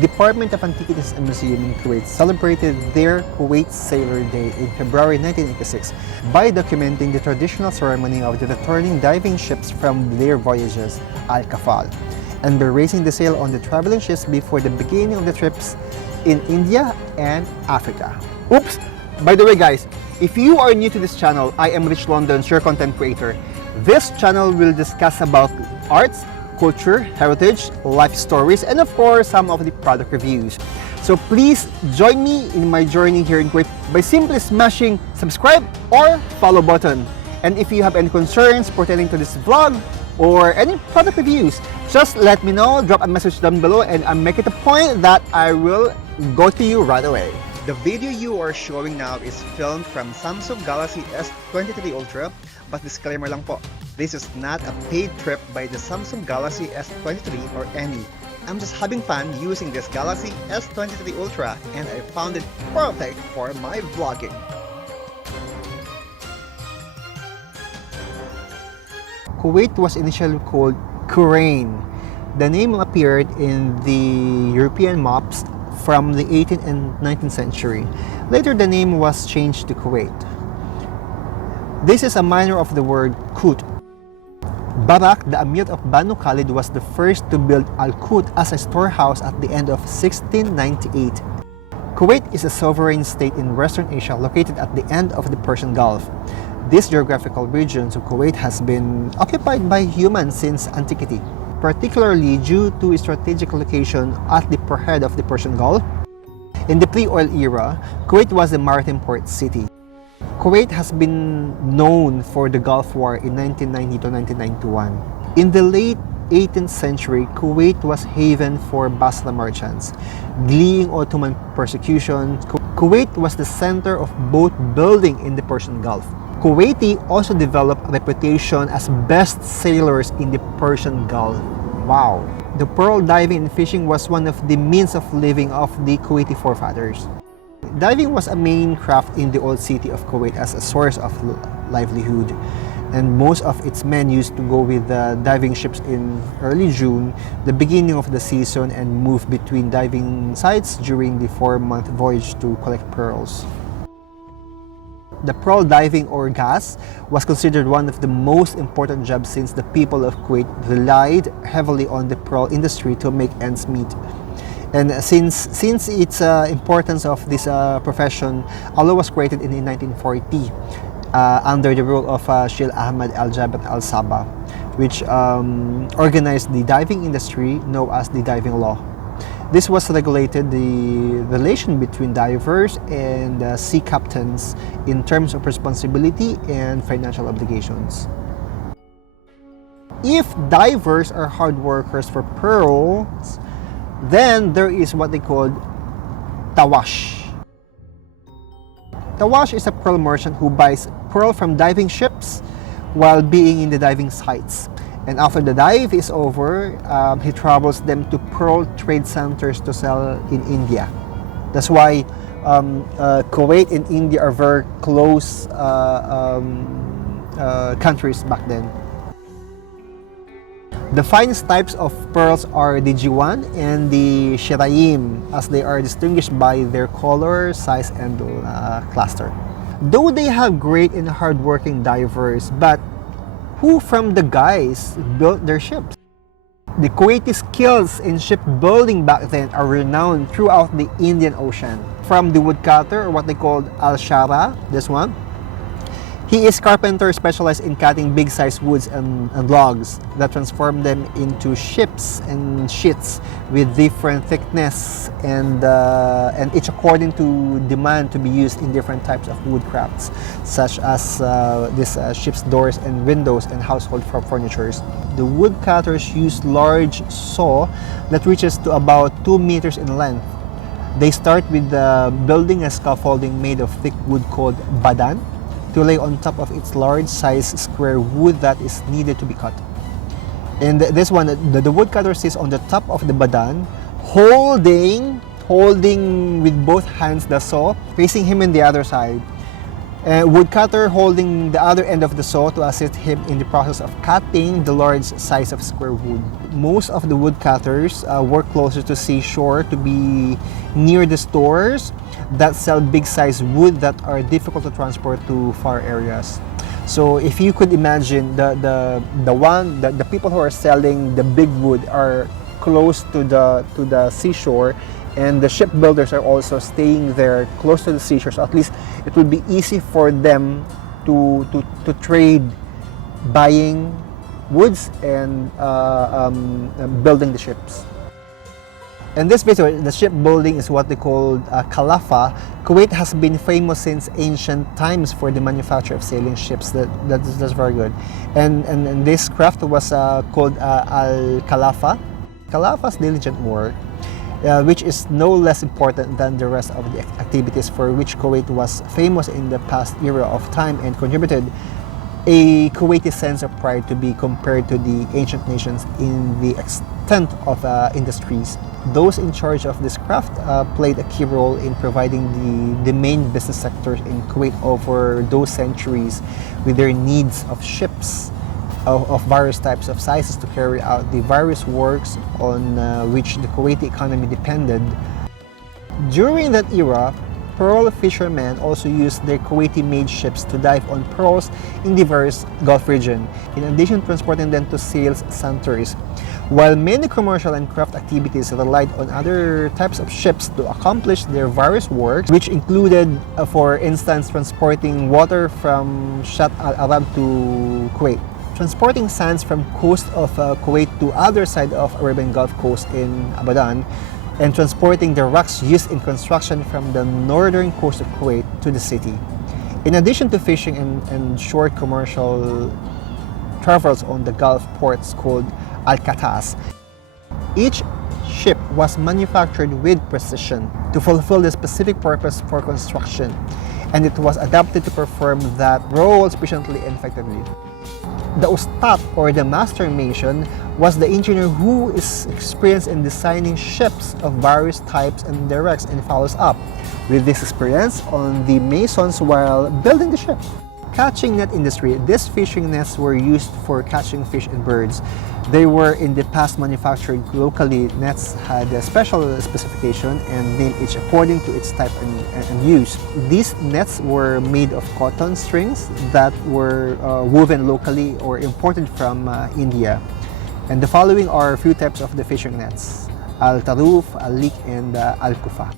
Department of Antiquities and Museum in Kuwait celebrated their Kuwait Sailor Day in February 1986 by documenting the traditional ceremony of the returning diving ships from their voyages, Al-Kafal, and by raising the sail on the traveling ships before the beginning of the trips in India and Africa. Oops! By the way guys, if you are new to this channel, I am Rich Londons, your content creator. This channel will discuss about arts, culture, heritage, life stories, and of course, some of the product reviews. So please join me in my journey here in Kuwait by simply smashing subscribe or follow button. And if you have any concerns pertaining to this vlog or any product reviews, just let me know, drop a message down below, and I'll make it a point that I will go to you right away. The video you are showing now is filmed from Samsung Galaxy S23 Ultra, but disclaimer lang po, this is not a paid trip by the Samsung Galaxy S23 or any. I'm just having fun using this Galaxy S23 Ultra and I found it perfect for my vlogging. Kuwait was initially called Kuwait. The name appeared in the European maps from the 18th and 19th century. Later the name was changed to Kuwait. This is a minor of the word Kut. Barak, the Amir of Banu Khalid, was the first to build Al-Kut as a storehouse at the end of 1698. Kuwait is a sovereign state in Western Asia located at the end of the Persian Gulf. This geographical region of Kuwait has been occupied by humans since antiquity, particularly due to its strategic location at the head of the Persian Gulf. In the pre-oil era, Kuwait was a maritime port city. Kuwait has been known for the Gulf War in 1990 to 1991. In the late 18th century, Kuwait was haven for Basra merchants. Fleeing Ottoman persecution, Kuwait was the center of boat building in the Persian Gulf. Kuwaiti also developed a reputation as best sailors in the Persian Gulf. Wow! The pearl diving and fishing was one of the means of living of the Kuwaiti forefathers. Diving was a main craft in the old city of Kuwait as a source of livelihood, and most of its men used to go with the diving ships in early June, the beginning of the season, and move between diving sites during the 4-month voyage to collect pearls. The pearl diving or gas was considered one of the most important jobs since the people of Kuwait relied heavily on the pearl industry to make ends meet. And since its importance of this profession, a law was created in 1940 under the rule of Sheikh Ahmad Al-Jaber Al-Sabah, which organized the diving industry known as the diving law. This was regulated the relation between divers and sea captains in terms of responsibility and financial obligations. If divers are hard workers for pearls, then there is what they call tawash. Tawash is a pearl merchant who buys pearl from diving ships while being in the diving sites. And after the dive is over, he travels them to pearl trade centers to sell in India. That's why Kuwait and India are very close countries back then. The finest types of pearls are the Jiwan and the Shiraim, as they are distinguished by their color, size, and cluster. Though they have great and hard-working divers, but who from the guys built their ships? The Kuwaiti skills in shipbuilding back then are renowned throughout the Indian Ocean. From the woodcutter, or what they called Al-Shara, this one. He is carpenter specialized in cutting big-sized woods and logs that transform them into ships and sheets with different thickness and each according to demand to be used in different types of wood crafts, such as this ship's doors and windows and household furnitures. The woodcutters use large saw that reaches to about 2 meters in length. They start with building a scaffolding made of thick wood called badan, to lay on top of its large size square wood that is needed to be cut. And this one, the woodcutter sits on the top of the badan, holding with both hands the saw, facing him in the other side. A woodcutter holding the other end of the saw to assist him in the process of cutting the large size of square wood. Most of the woodcutters work closer to seashore to be near the stores that sell big size wood that are difficult to transport to far areas. So if you could imagine the people who are selling the big wood are close to the seashore, and the shipbuilders are also staying there close to the seashore, so at least it will be easy for them to trade buying woods and building the ships. In this video, the shipbuilding is what they call Khalafa. Kuwait has been famous since ancient times for the manufacture of sailing ships. That's very good. And this craft was called Al-Khalafa. Khalafa's diligent work, which is no less important than the rest of the activities for which Kuwait was famous in the past era of time, and contributed a Kuwaiti sense of pride to be compared to the ancient nations in the extent of industries. Those in charge of this craft played a key role in providing the main business sectors in Kuwait over those centuries with their needs of ships of various types of sizes to carry out the various works on which the Kuwaiti economy depended. During that era, pearl fishermen also used their Kuwaiti-made ships to dive on pearls in the various Gulf region, in addition to transporting them to sales centers. While many commercial and craft activities relied on other types of ships to accomplish their various works, which included, for instance, transporting water from Shat al-Arab to Kuwait, transporting sands from coast of Kuwait to other side of Arabian Gulf coast in Abadan, and transporting the rocks used in construction from the northern coast of Kuwait to the city. In addition to fishing and short commercial travels on the Gulf ports called Al-Qatas, each ship was manufactured with precision to fulfill the specific purpose for construction, and it was adapted to perform that role efficiently and effectively. The Ustad, or the master mason, was the engineer who is experienced in designing ships of various types and directs and follows up with this experience on the masons while building the ship. Catching net industry. These fishing nets were used for catching fish and birds. They were in the past manufactured locally. Nets had a special specification and name each according to its type and use. These nets were made of cotton strings that were woven locally or imported from India. And the following are a few types of the fishing nets: Al-Taruf, Al-Lik, and Al-Kufa.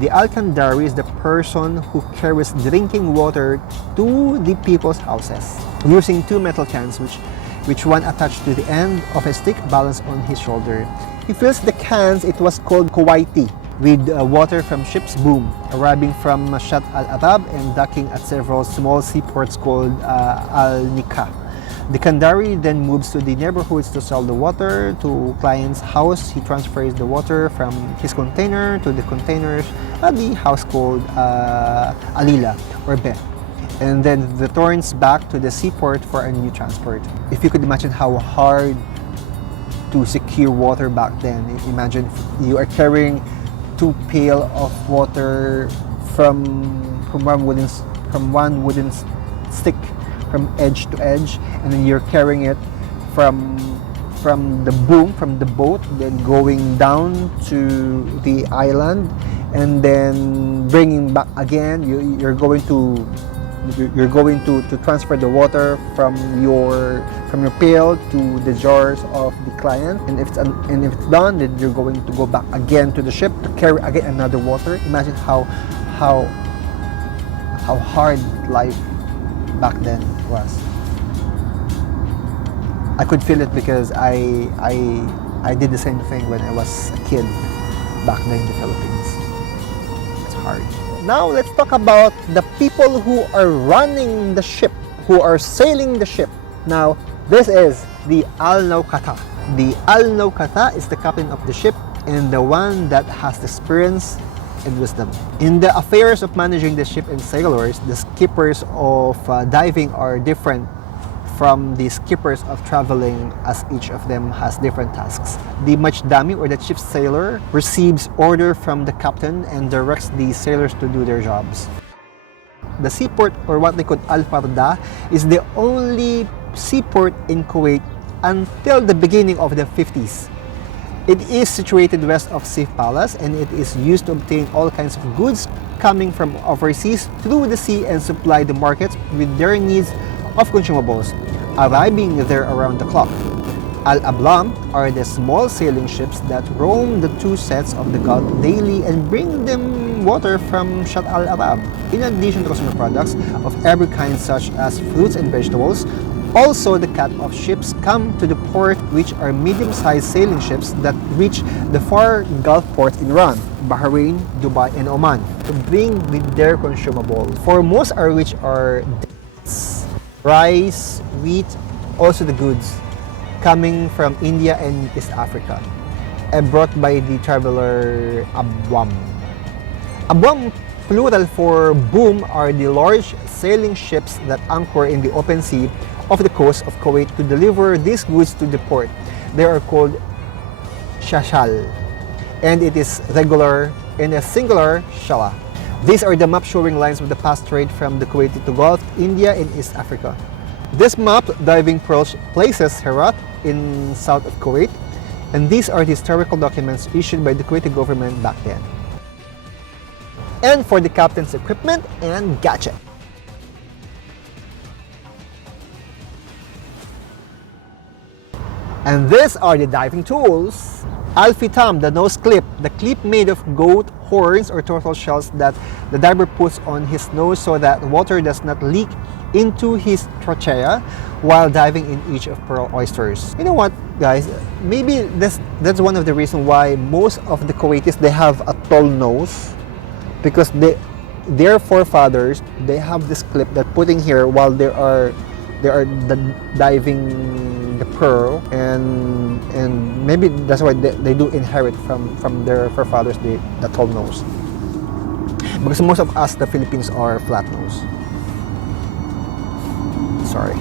The Al-Kandari is the person who carries drinking water to the people's houses using two metal cans which one attached to the end of a stick balanced on his shoulder. He fills the cans, it was called Kuwaiti, with water from ship's boom, arriving from Shat al-Arab and docking at several small seaports called Al-Nika. The Kandari then moves to the neighborhoods to sell the water to clients' house. He transfers the water from his container to the containers at the house called Alila or Beh, and then returns back to the seaport for a new transport. If you could imagine how hard to secure water back then, imagine you are carrying 2 pails of water from one wooden stick from edge to edge, and then you're carrying it from the boom, from the boat, then going down to the island, and then bringing back again. You're going to transfer the water from your pail to the jars of the client, and if it's done, then you're going to go back again to the ship to carry again another water. Imagine how hard life back then was. I could feel it because I did the same thing when I was a kid back then in the Philippines. It's hard. Now let's talk about the people who are running the ship, who are sailing the ship. Now this is the Al-Nawqata. The Al-Nawqata is the captain of the ship and the one that has the experience and wisdom. In the affairs of managing the ship and sailors, the skippers of diving are different from the skippers of traveling, as each of them has different tasks. The Majdami, or the chief sailor, receives order from the captain and directs the sailors to do their jobs. the seaport, or what they call Al Farda, is the only seaport in Kuwait until the beginning of the 50s. It is situated west of Safe Palace, and it is used to obtain all kinds of goods coming from overseas through the sea and supply the markets with their needs of consumables, arriving there around the clock. Al-Ablam are the small sailing ships that roam the two sets of the Gulf daily and bring them water from Shatt al-Arab. In addition to consumer products of every kind such as fruits and vegetables, also the cut-off ships come to the port, which are medium-sized sailing ships that reach the far Gulf ports in Iran, Bahrain, Dubai, and Oman to bring with their consumables. For most are which are dates, rice, wheat, also the goods coming from India and East Africa, and brought by the traveler Abwam. Abwam, plural for boom, are the large sailing ships that anchor in the open sea off the coast of Kuwait to deliver these goods to the port. They are called shashal, and it is regular in a singular shala. These are the map showing lines of the past trade from the Kuwait to Gulf, India, and East Africa. This map diving places Herat in south of Kuwait, and these are the historical documents issued by the Kuwaiti government back then. And for the captain's equipment and gadget. And these are the diving tools. Al-Fitam, the nose clip, the clip made of goat horns or turtle shells that the diver puts on his nose so that water does not leak into his trachea while diving in each of pearl oysters. You know what, guys? Maybe that's one of the reasons why most of the Kuwaitis, they have a tall nose, because their forefathers, they have this clip that putting here while they are diving the pearl, and maybe that's why they do inherit from their forefathers the tall nose, because most of us, the Philippines, are flat nose. Sorry,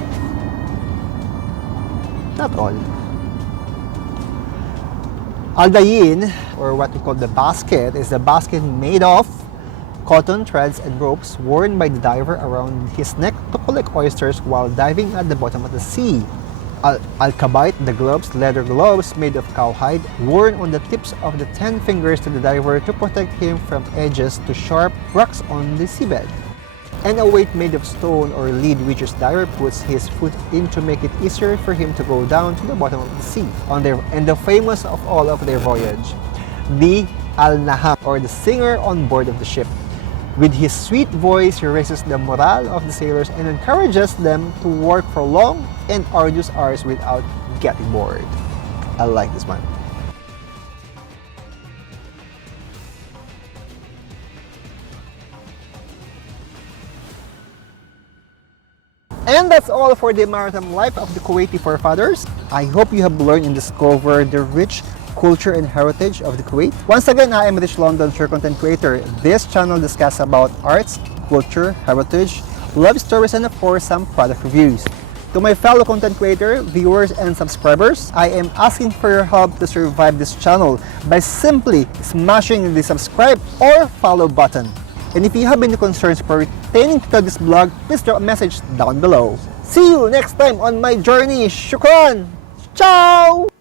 not all. Aldayin, or what we call the basket, is a basket made of cotton threads and ropes worn by the diver around his neck to collect oysters while diving at the bottom of the sea. Al-Kabait, the gloves, leather gloves made of cowhide, worn on the tips of the 10 fingers to the diver to protect him from edges to sharp rocks on the seabed. And a weight made of stone or lead which his diver puts his foot in to make it easier for him to go down to the bottom of the sea. And the famous of all of their voyage, the Al-Naham, or the singer on board of the ship. With his sweet voice, he raises the morale of the sailors and encourages them to work for long and arduous hours without getting bored. I like this one. And that's all for the maritime life of the Kuwaiti forefathers. I hope you have learned and discovered the rich culture and heritage of the Kuwait. Once again, I am Rich Londons, your content creator. This channel discusses about arts, culture, heritage, love stories, and of course, some product reviews. To my fellow content creator, viewers, and subscribers, I am asking for your help to survive this channel by simply smashing the subscribe or follow button. And if you have any concerns pertaining to this blog, please drop a message down below. See you next time on my journey. Shukran! Ciao!